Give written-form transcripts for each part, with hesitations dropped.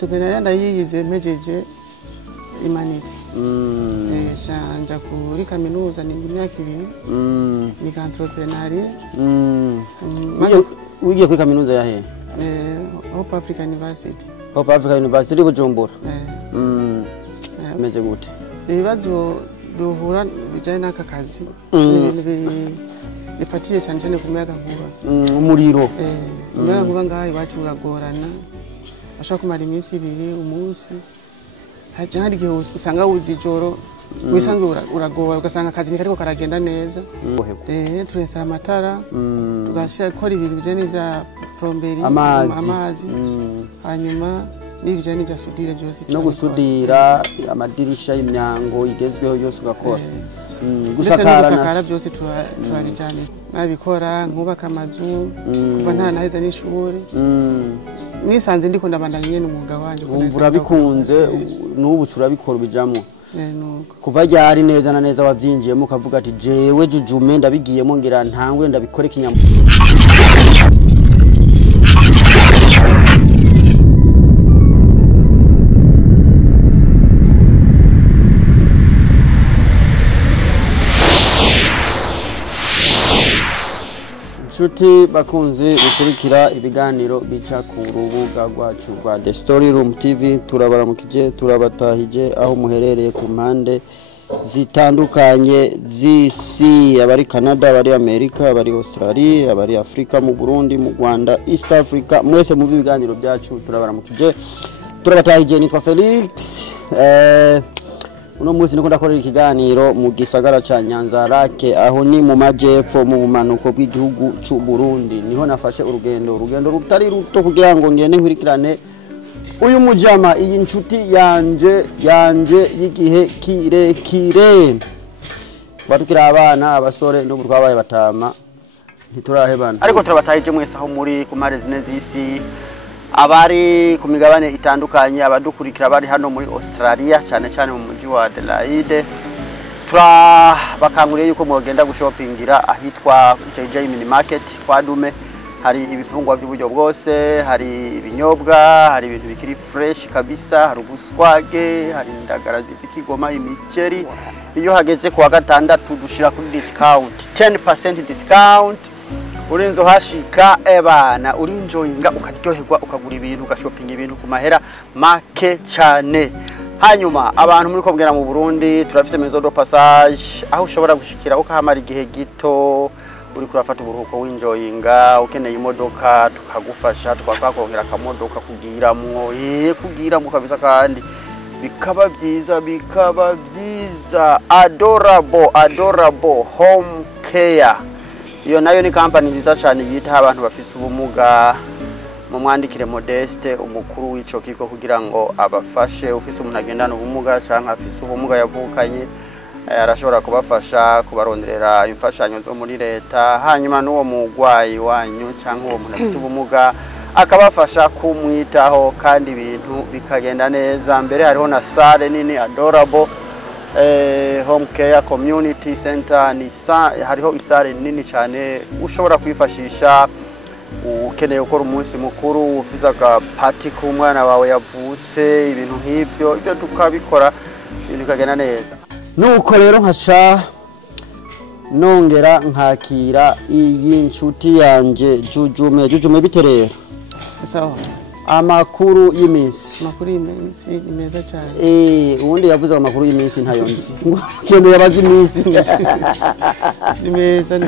Tupenana ndayize mpejeje imanite. Shanja kuri kaminuza ni imyaka 2. Ni entrepreneuria. Wigiye kuri kaminuza ya he? Hope Africa University. Hope Africa University Bujumbura. Meze gute? Ibibazo duhura bijanye n'aka kazi. Bifatiye cyane cyane ku muyaga nkuba. Umuriro. Umuyaga nkuba ngaha iwacu uragorana. Ashaka kumara iminsi 2 umunsi. Haje hari gihe usanga uzijoro wisanzwe uragora ugasanga akazi ni kariko karagenda neza. Turensara amatara. Tugashira gukora ibintu bijanye n'ivya plomberi, amazi. Hanyuma n'ibijanye n'ivya sudire byose. No gusudira amadirisha y'imyango igezweho yose ugakora. Gusakara byose turabijyanye. Nabikora nkubaka amazu kuva ntanaheza n'ishuri. Nisanze ndiko ndabandanya nyene umwuga wanje umvura bikunze n'ubu turabikora bijamo kuva ryari neza na neza wabyinjiyemo ukavuga ati jewe jujume ndabigiyemo ngira ntangure ndabikore kinyama. Nshuti bakunze gukurikira ibiganiro bica ku rubuga rwacu rwa The Story Room TV, turabaramukije turabatahije aho muherereye ku mpande zitandukanye z'isi, abari Canada, abari Amerika, abari Australia, abari Afrika, mu Burundi, mu Rwanda, East Africa, mwese mu biganiro byacu turabaramukije turabatahije. Nitwa Felix. Uno munsi niko ndakorera ikiganiro mu gisagara ca Nyanzarake, aho ni mu majepfo mu bumanuko bw'igihugu cy'u Burundi. Niho nafashe urugendo rutari ruto kugira ngo ngende nkurikirane uyu mujama, iyi nshuti yanje y'igihe kirekire. Batukira abana abasore no burwabaye batama ntiturahebana, ariko turabatahije mwese aho muri ku mare zine z'isi, abari ku migabane itandukanye, abadukurikira bari hano muri Australia cyane cyane mu mujyi wa Adelaide. Bakanguriye yuko mwogenda gushopingira ahitwa JJ Mini Market kwa Dume. Hari ibifungwa by'uburyo bwose, hari ibinyobwa, hari ibintu bikiri fresh kabisa, hari ubuswage, hari indagara z'ikigoma, imiceri. Iyo hageze ku wa gatandatu dushira kuri discount 10% discount. Urinzo hashika ebana urinjoyinga ukaryoherwa ukagura ibintu ugashopinga ibintu ku mahera make cyane. Hanyuma abantu muri kobwera mu Burundi turafite Maison de Passage, aho ushobora gushikira ukahamara igihe gito uri kurafata uburuhuko winjoyinga, ukeneye imodoka tukagufasha, twakakongera akamodoka kugiramwo kabisa, kandi bikaba byiza. Adorable Home Care, iyo nayo ni company nziza cyane yita abantu bafise ubumuga. Mu mwandikire Modeste umukuru w'ico kigo kugira ngo abafashe. Ufise umuntu agendana ubumuga cyangwa afise ubumuga yavukanye, arashobora kubafasha kubaronderera imfashanyo zo muri leta. Hanyuma n'uwo mugwayi wanyu cyangwa uwo muntu afite ubumuga akabafasha kumwitaho kandi ibintu bikagenda neza. Mbere hariho na salle nini Adorable Home Care Community Center, hariho isare nini cyane ushobora kwifashisha ukeneye gukora umunsi mukuru, ufiza ka party ku mwana wawe yavutse, ibintu nk'ibyo tukabikora ibintu bikagenda neza. Nuko rero nkaca nongera nkakira iyi nshuti yanje Jujume biterera. Sawa. Amakuru y'iminsi. Amakuru y'iminsi ni meza cyane. Ubundi yavuze amakuru y'iminsi ntayo nzi. Ngendo yabaze iminsi. Ni meza.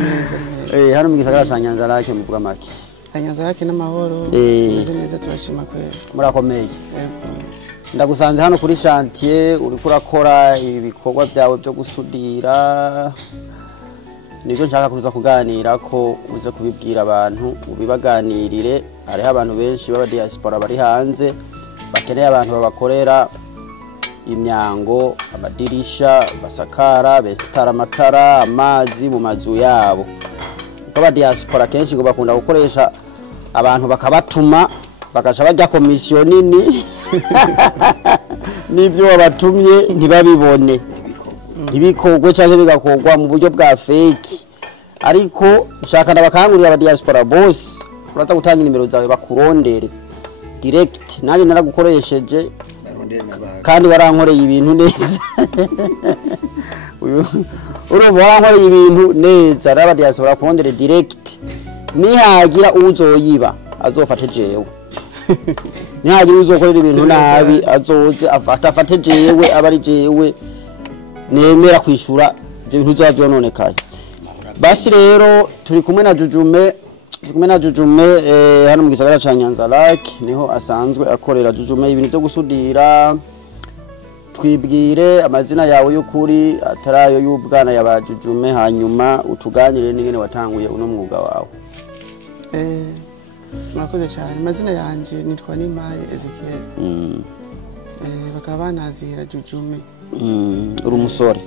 Hano mu gisagara ca Nyanzarake muvuga make. Nyanzarake n'amahoro. Meze neza turashima kwera. Murakomeye. Ndagusanze hano kuri chantier uri kurakora ibikorwa byawe byo gusudira. Nibyo nshaka kuza kuganira ko uze kubibwira abantu, ubibaganirire. Hariho abantu benshi baba diaspora bari hanze bakeneye abantu babakorera imyango, amadirisha, basakara, betara amatara, amazi mu mazu yabo. Baba diaspora kenshi ngo bakunda gukoresha abantu bakabatuma bakaca bajya komisiyo nini nibyo wabatumye ntibabibone, ntibikogwe cyangwa bigakogwa mu buryo bwa fake. Ariko nshaka ndabakangurira aba diaspora boss uraza gutanga nimero zawe bakurondere direct nanjye naragukoresheje kandi warankoreye ibintu neza urumva warankoreye ibintu neza raba diaspora kurondera direct nihagira uzoyiba azofate jewe nihagira uzokorera ibintu nabi azoze afate jewe abari jewe nemera kwishura ibyo bintu zavyononekaye basi rero turi kumwe na Jujume hano mu gisagara ca Nyanza-Lac niho asanzwe akorera. Jujume ibintu byo gusudira twibwire amazina yawe y'ukuri atarayo y'ubwana ya Jujume hanyuma utuganire n'ingene watanguye uno mwuga wawe. Murakoze cyane amazina yanje nitwa Nimpaye Ezekiel. Bakaba banazira Jujume. Uri umusore?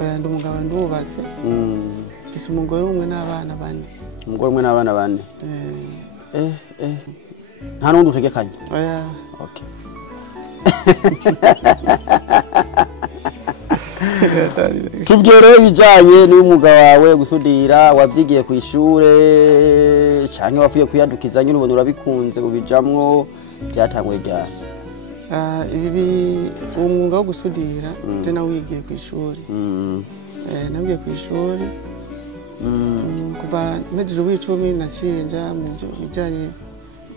Oya ndi umugabo ndubatse. Mfise umugore umwe n'abana bane. Umugore umwe n'abana bane? Nta n'undi utegekanye? Oya. Okay. Tubwire ibijanye n'umwuga wawe gusudira wavyigiye ku ishure canke wavuye kuyadukiza nyine ubona urabikunze ubijamwo byatanguye ryari? Umwuga wo gusudira je nawigiye ku ishuri. Nawigiye ku ishuri kuva mejuru w'icumi nacinja mu bijanye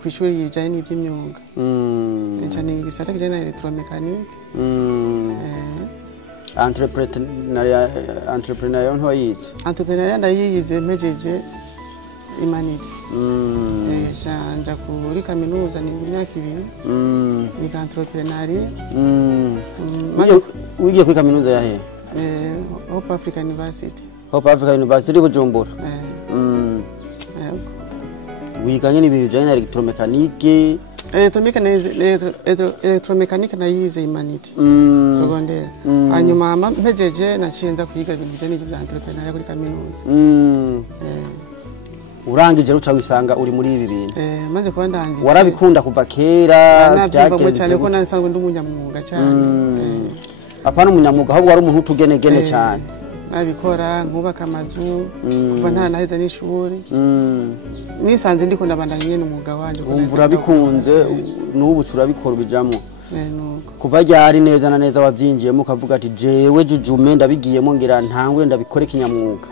ku ishuri bijanye n'ivy'imyuga. Cyane igisata kijanye na electromechanique. Entrepreneur ntoyize? Entrepreneur ndayize mejeje Humanity. Janja kuri kaminuza ni imyaka 2. Ni entrepreneuria. Wigiye kuri kaminuza yahe? Hope Africa University. Hope Africa University Bujumbura. Wiganye n'ibintu bijanye na electromechanique? Electromechanique nayize Humanity. Secondaire. Hanyuma mpejeje naciyenza kwiga ibintu bijanye n'ibya entrepreneuria kuri kaminuza. Urangije ruca wisanga uri muri ibi bintu? Maze kuba ndangije. Warabikunda kuva kera byagenze cyane ko nasanzwe ndumunyamwuga cyane. Apana umunyamwuga ahubwo wari umuntu utugenegene cyane. Nabikora nkubaka amazu kuva ntanaheza n'ishuri. Nisanze ndiko ndabandanya nyene umwuga wanje ko neza. Urabikunze n'ubu turabikora bijamo. Kuva ryari neza na neza wabyinjiyemo ukavuga ati jewe Jujume ndabigiyemo ngira ntangure ndabikore kinyamwuga?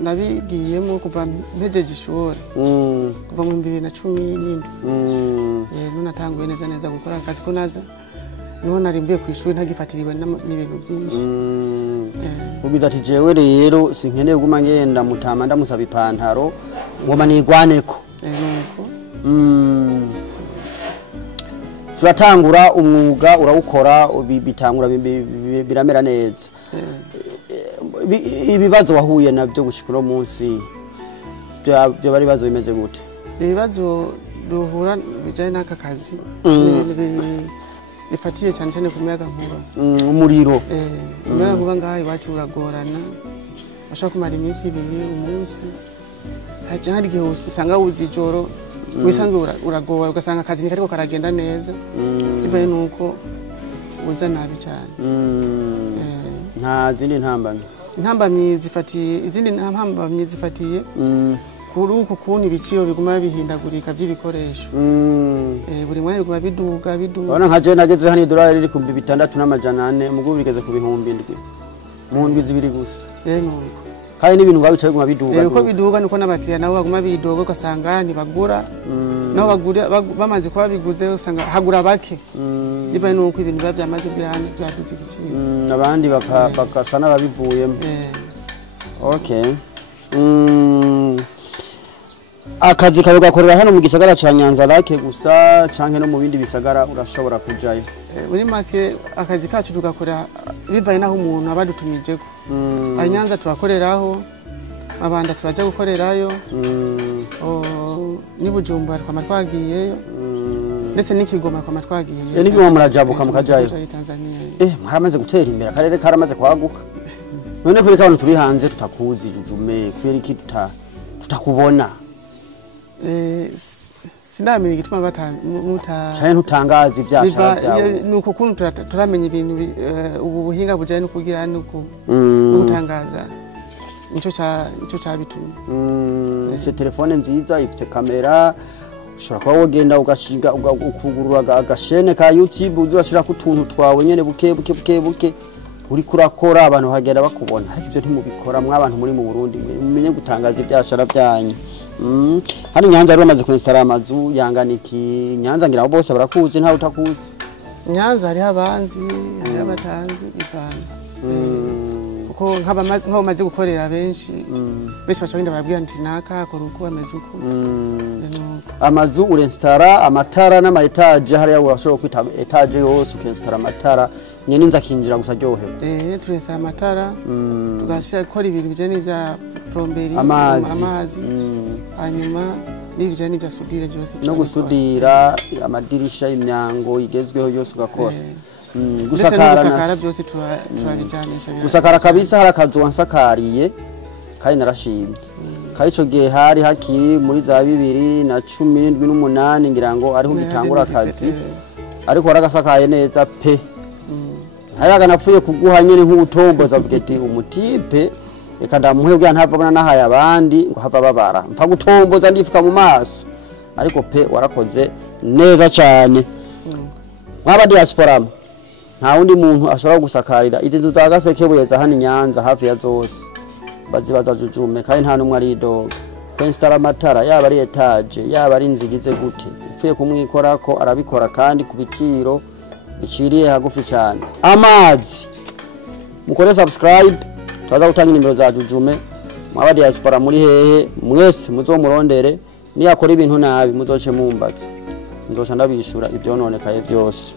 Nabigiyemo kuva mpejeje ishuri. Kuva mu 2017. None atanguye neza gukora akazi ko naza. None narimbiye ku ishuri ntagifatiriwe n'ibintu byinshi. Ugize ati jewe rero sinkeneye guma ngenda mutama ndamusaba ipantaro ngoma nigwaneko. Turatangura umwuga urawukora bitangura biramera neza. Ibibazo wahuye nabyo gushikura munsi byo bari bazo bimeze gute? Ibibazo duhura bijanye n'aka kazi bifatiye cyane cyane ku muyaga nkuba. Umuriro. Umuyaga nkuba ngaha iwacu uragorana. Bashaka kumara iminsi 2 umunsi. Haje hari gihe usanga uzijoro wisanzwe uragora ugasanga akazi ni kariko karagenda neza. Bibaye nuko uza nabi cyane. Nta zindi ntambamye? Intambamye zifatiye izindi ntambamye zifatiye kuri uku kuntu ibiciro biguma bihindagurika by'ibikoresho. Buri mwanya biguma biduga. Bana nkaje nageze hani $6 riri ku 6,400 mugo bigeze ku 7,000 mu ndwi zibiri gusa. Nuko kandi n'ibintu ngabicaye biguma biduga. Uko biduga niko n'abakiriya nabo baguma bidoga ugasanga ntibagura. Nabo bagura bamaze kuba biguze usanga hagura bake. Bivaye nuko ibintu byamaze byane byaduze igiciro. Abandi bakasana babivuyemo. Okay. Akazi kawe gakorera hano mu gisagara ca Nyanza-Lac gusa canke no mu bindi bisagara urashobora kujayo? Muri make akazi kacu tugakora bivaye naho umuntu abadutumijeko. Abanyanza turakoreraho, abanda turaje gukorerayo. Ni Bujumbura twama twagiyeyo. Ndetse n'Ikigoma twama twagiyeyo. N'Ikigoma murajabuka mukajayo? Tanzania. Haramaze gutera imbere akarere karamaze kwaguka. None kuri abantu turi hanze tutakuzi Jujume kweri ki tutakubona? Sinamenye igituma batamuta cyane ntutangaza ibyashara byawe. Nuko kuntu turamenye ibintu ubu buhinga bujanye no kugira nuko gutangaza. Nico cyabitumye. Telefone nziza ifite kamera ushobora kuba wogenda ugashinga ukugurura agashene ka YouTube uzashira ku tuntu twawe nyene buke uri kurakora abantu hagera bakubona ariko ivyo ntimubikora mw'abantu muri mu Burundi mumenye gutangaza ibyashara byanyu hari Nyanza rero bamaze kwinstara amazu yanganiki Nyanza ngira bose barakuzi nta utakuzi Nyanza hari abanzi hari abatanzi bitana kuko nk'aba maze gukorera benshi bashobora babwira nti naka akora uko ameze uko amazu urinstara amatara n'ama etage hariya urashobora kwita etage yose ukinstara amatara nyene nza kinjira gusa ryohewe turinstara amatara tugashaka gukora ibintu bijanye n'ivya plomberi amazi hanyuma n'ibijanye n'ivya sudire byose no gusudira amadirisha imyango igezweho yose ugakora gusakara byose turabijanisha gusakara kabisa harakazu wansakariye kandi narashimye kandi ico gihe hari hakiri muri za 2017 n'umunani ngira ngo ariho gitangura akazi ariko waragasakaye neza pe hayaga napfuye kuguha nyene nk'ubutomboza avuga ati umutipe reka ndamuhebwa ntavabona nahaye abandi ngo hava babara mpfa gutomboza ndifuka mu maso ariko pe warakoze neza cyane mwaba diaspora nta wundi muntu ashobora gusakarira izi nzu za Gasekebuye hano Nyanza hafi ya zose bazibaza jujume kandi nta numwe ari doga kwinstara amatara yaba ari etage yaba ari inzigize gute upfuye kumwikora ko arabikora kandi ku biciro biciriye hagufi cyane amazi mukore subscribe twaza gutanga nimero za jujume mwaba diaspora muri hehe mwese muzomurondere niyakora ibintu nabi muzoce mumbaza nzoca ndabishura ibyo nonekaye byose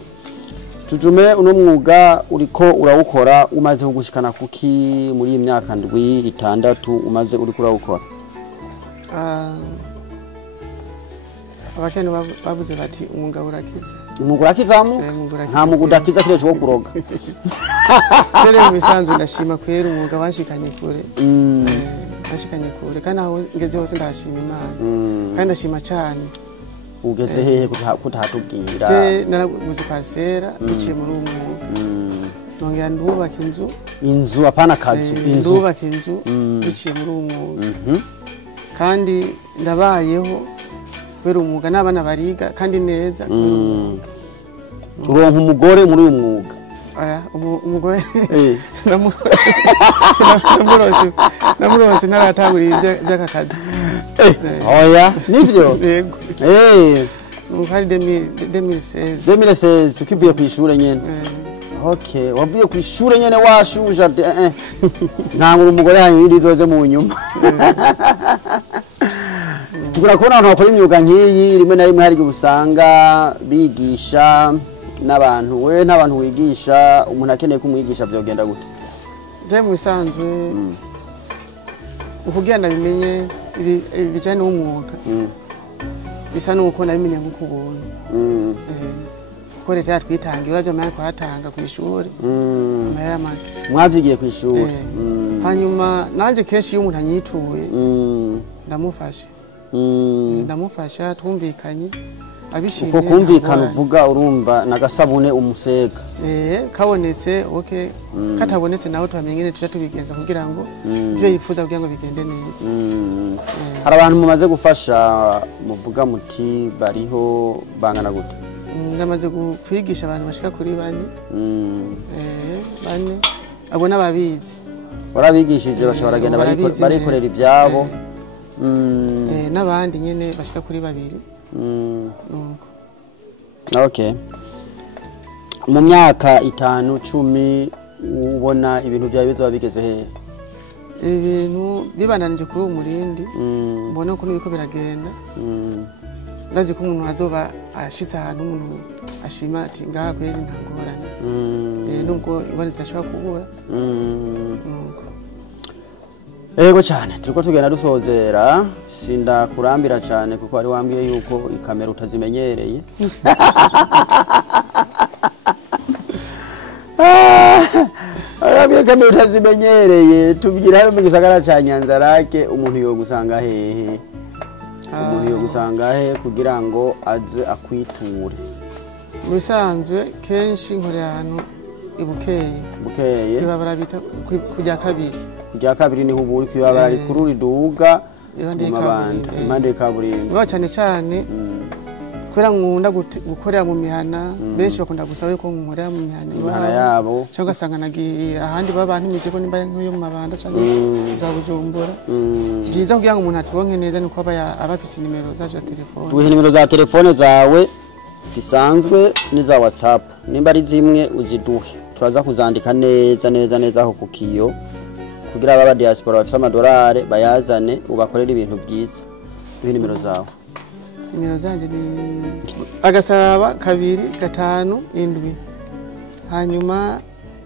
Jujume uno mwuga uriko urawukora umaze kugushikana kuki muri imyaka 6 umaze uriko urawukora abakene bavuze bati umwuga urakiza umwuga urakizamu nta mwuga udakiza kireje wo kuroga rero bisanzwe ndashima kwera umwuga washikanye kure washikanye kure kandi aho ngeze hose ndashima Imana kandi ndashima cyane ugeze hehe kutatubwira naraguze parcela biciye muri umwuga nongera ndubaka inzu apana kazu ndubaka inzu biciye muri umwuga kandi ndabayeho kubera umwuga n'abana bariga kandi neza uronka umugore muri uyu mwuga umugore namurose naratanguriye iby'aka kazi oya nivyo yego hari 2016 ukivuye ku ishure nyene okay wavuye ku ishure nyene washuje ntangura umugore hanyuma irizoze mu nyuma tugura kubona abantu bakora imyuga nk'iyi rimwe na rimwe hari gusanga bigisha n'abantu we n'abantu wigisha umuntu akeneye kumwigisha byogenda gute je mu bisanzwe ukugira nabimenye ibijanye n'umwuga bisa nuko nabimenye nk'ukubuntu kuko leta yatwitangira uraje amahera kuhatanga ku ishuri amahera make mwavyigiye ku ishuri hanyuma nanje kenshi iyo umuntu anyituye ndamufasha twumvikanye abishimye uko kumvikana uvuga urumva nagasabune umusega kabonetse okay katabonetse naho twamenye tuja tubigenza kugira ngo byo yifuza kugira ngo bigende neza hari abantu mumaze gufasha muvuga muti bariho bangana gute ndamaze kwigisha abantu bashika kuri 4 bane abo nababizi barabigishije bashobora genda barikorera ibyabo n'abandi nyene bashika kuri 2 okay mu myaka 5 10 ubona ibintu byawe bizoba bigeze hehe ibintu bibananije kuri umurindi mbona ko nibiko biragenda ndazi ko umuntu azoba ashitse ahantu umuntu ashima ati ngaha kweri ntangorane nubwo ibonetse ashobora kubura ego cyane turiko tugenda dusozera sinda kurambira cyane kuko ari wambwiye yuko ikamera utazimenyereye arabiye kamera utazimenyereye tubwira hano mu gisagara ca Nyanza rake umuntu yo gusanga hehe umuntu yo gusanga he kugira ngo aze akwiture musanzwe kenshi nkore ahantu ibukeye ibabara bita kujya kabiri ni huburi kwibabara rikururi duga impande kaburimbo cyane kubera nkunda gukorera mu mihana benshi bakunda gusaba yuko nkorera mu mihana yabo cyangwa ugasanga nagiye ahandi babantumije ko nimba nk'iyo mu mabanda cyangwa za Bujumbura byiza kugira ngo umuntu aturonke neza nuko aba afise nimero zacu za telefone tuhe nimero za telefone zawe zisanzwe n'iza WhatsApp nimba ari zimwe uziduhe turaza kuzandika neza aho kukiyo kugira aba diaspora bafite amadolari bayazane ubakorera ibintu byiza tuhe nimero zawe nimero zanje ni agasaraba 2 5 7 hanyuma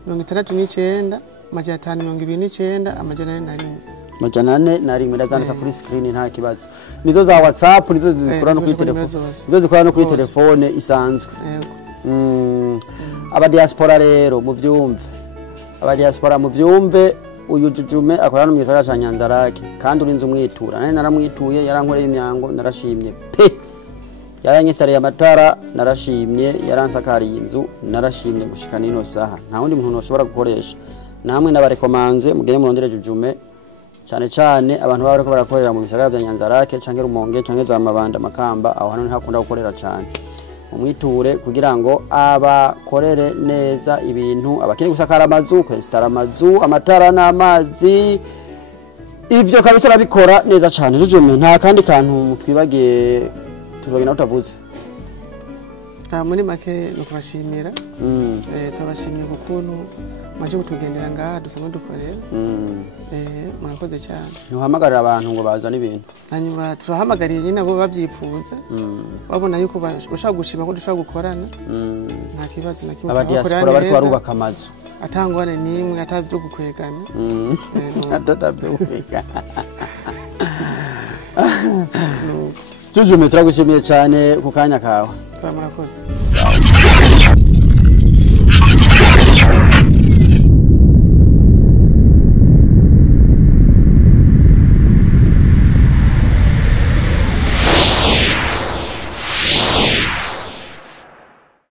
69 529 amajana 4 ndazandika kuri screen nta kibazo nizo za WhatsApp nizo zikorana kuri telefone nizo zikorana kuri telefone isanzwe aba diaspora rero mu vyumve aba diaspora mu vyumve uyu Jujume akorana mu gisagara ca Nyanzarake kandi urinze umwitura nane naramwituye yarankoreye imyango narashimye pe yaranyisariye amatara narashimye yaransakariye inzu narashimye gushika nino saha nta wundi muntu ushobora gukoresha namwe nabarekomanze mugere murondere Jujume cyane abantu baba bariko barakorera mu bisagara bya Nyanzarake canke Rumonge canke za Mabanda Makamba aho hano ntihakunda gukorera cyane umwiture kugira ngo abakorere neza ibintu abakeneye gusakara amazu kwestara amazu amatara n'amazi ivyo kabisa arabikora neza cyane Jujume nta kandi kantu twibagiye tuzogena utavuze muri make no kubashimira tubashimiye kukuntu maje kutugendera ngaha dusanzwe dukorera murakoze cyane ntuhamagarira abantu ngo bazane ibintu hanyuma turahamagariye nyine abo babyipfuza babona yuko bashaka gushima ko dushaka gukorana nta kibazo na kimwe aba diaspora bari barubaka amazu atangwane nimwe atabyo gukwegana atabyo gukwegana Jujume turagushimiye cyane ku kanya kawe murakoze